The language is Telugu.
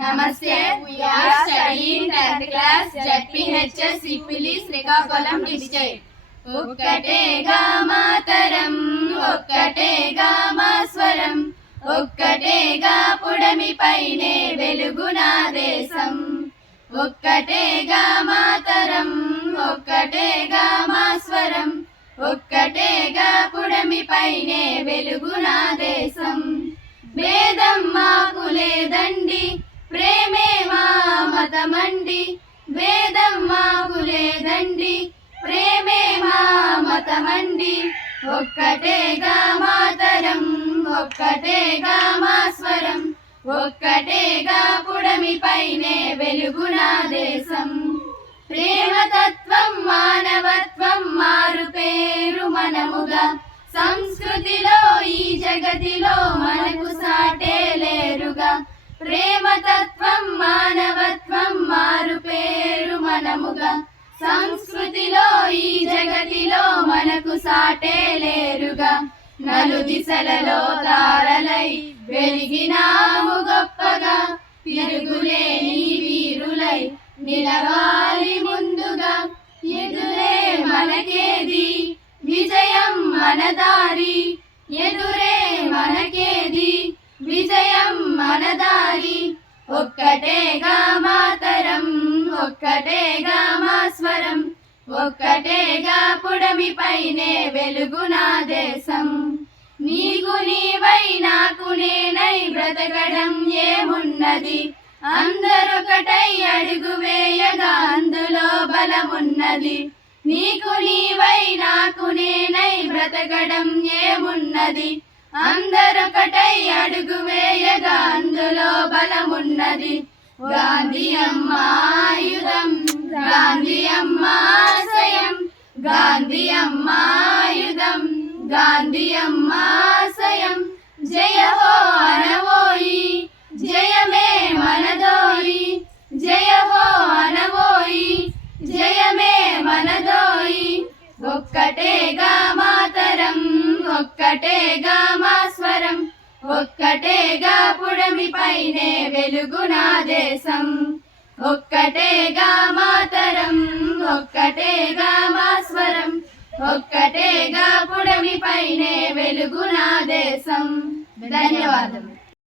నమస్తే class are studying 10th Srikakulam district. ఒక్కటేగా మాతరం ఒక్కటేగా మా స్వరం ఒక్కటేగా పుడమి పైనే వెలుగునా దేశం. ఒక్కటేగా మాతరం ఒక్కటేగా మా స్వరం ఒక్కటేగా పుడమి పైనే వెలుగునా దేశం. భేదం మాకు లేదండి మతమండి. వేదం మాకు లేదండి. ప్రేమే మా మతమండి. ఒక్కటేగా మాతరం ఒక్కటేగా మా స్వరం ఒక్కటేగా పుడమి పైనే వెలుగునా దేశం. ప్రేమతత్వం మానవత్వం మారు పేరు మనముగా. సంస్కృతిలో ఈ జగతిలో మనకు సాటే లేరుగా. ప్రేమతత్వం పేరు సంస్కృతిలో ఈ జగతిలో మనకు సాటే లేరుగా. నలు దిశలలో తారలై వెలిగినాము గొప్పగా. తిరుగులేని వీరులై నిలవాలి ముందుగా. ఎదురే మనకేది? విజయం మనదారి ఎదురే మనకేది? విజయం మనదారి ఒక్కటేగా మాత ఒక్కటేగా మా స్వరం ఒక్కటేగా పుడమి పైనే వెలుగునా దేశం. నీకు నీవై నాకు నేనై బ్రతకడం ఏమున్నది? అందరొకటై అడుగు వేయగా అందులో బలమున్నది. నీకు నీవై నాకు నేనై బ్రతకడం ఏమున్నది? అందరొకటై అడుగు వేయగా అందులో బలమున్నది. గాంధీ అమ్మాయి గాంధీ అమ్మాయుధం గాంధీ అమ్మాశయం జయ హో అనవోయి జయమే మనదోయి జయ హో అనవోయి జయమే మనదోయి. ఒక్కటేగా మాతరం ఒక్కటేగా మా స్వరం ఒక్కటేగా పుడమి పైనే వెలుగునా దేశం. ఒక్కటేగా మా ఒక్కటేగా పుడమి పైనే వెలుగునా దేశం. ధన్యవాదములు.